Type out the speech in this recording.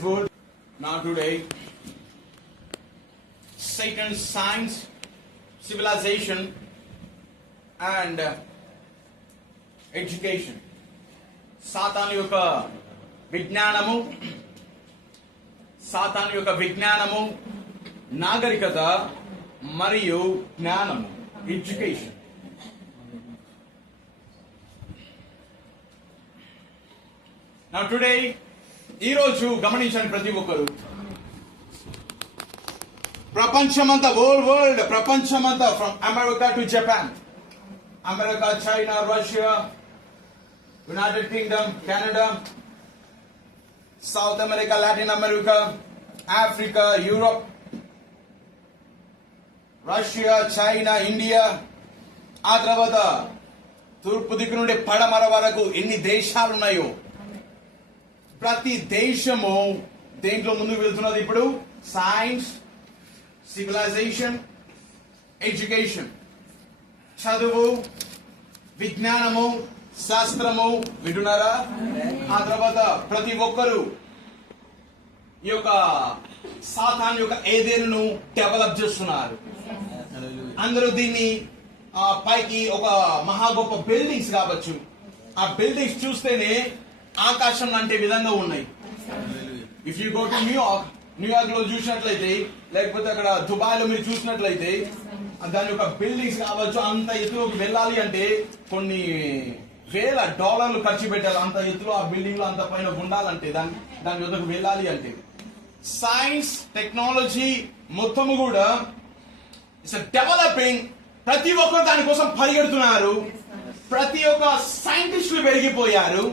Word now today, Satan's science, civilization and education. సాతాను యొక్క విజ్ఞానము, నాగరికత మరియు జ్ఞానము, ఎడ్యుకేషన్. Now today, ఈ రోజు గమనించండి ప్రతి ఒక్కరు, ప్రపంచమంతా వరల్డ్ ప్రపంచమంతా from America to Japan, America, China, Russia, United Kingdom, Canada, south America, Latin America, Africa, Europe, Russia, China, India, ఆ తర్వాత తూర్పు దిక్కు నుండి పడమర వరకు ఎన్ని దేశాలు ఉన్నాయో ప్రతి దేశము దేంట్లో ముందుకు వెళ్తున్నది ఇప్పుడు? Science, civilisation, education. చదువు, విజ్ఞానము, శాస్త్రము. వింటున్నారా? ఆ తర్వాత ప్రతి ఒక్కరు ఈ యొక్క సాతాను యొక్క ఏదేను డెవలప్ చేస్తున్నారు. అందరూ దీన్ని పైకి ఒక మహా గొప్ప బిల్డింగ్స్ కావచ్చు, ఆ బిల్డింగ్స్ చూస్తేనే ఆకాశం అంటే విధంగా ఉన్నాయి. If you go to New York లో చూసినట్లయితే, లేకపోతే అక్కడ దుబాయ్ లో మీరు చూసినట్లయితే, దాని యొక్క బిల్డింగ్స్ కావచ్చు, అంత ఎత్తులోకి వెళ్ళాలి అంటే కొన్ని వేల డాలర్లు ఖర్చు పెట్టాలి. అంత ఎత్తులో ఆ బిల్డింగ్ లో అంత పైన ఉండాలంటే, దాని వద్దకు వెళ్ళాలి అంటే. సైన్స్, టెక్నాలజీ మొత్తము కూడా ఇట్స్ డెవలపింగ్. ప్రతి ఒక్కరు దానికోసం పరిగెడుతున్నారు. ప్రతి ఒక్క సైంటిస్టులు పెరిగిపోయారు.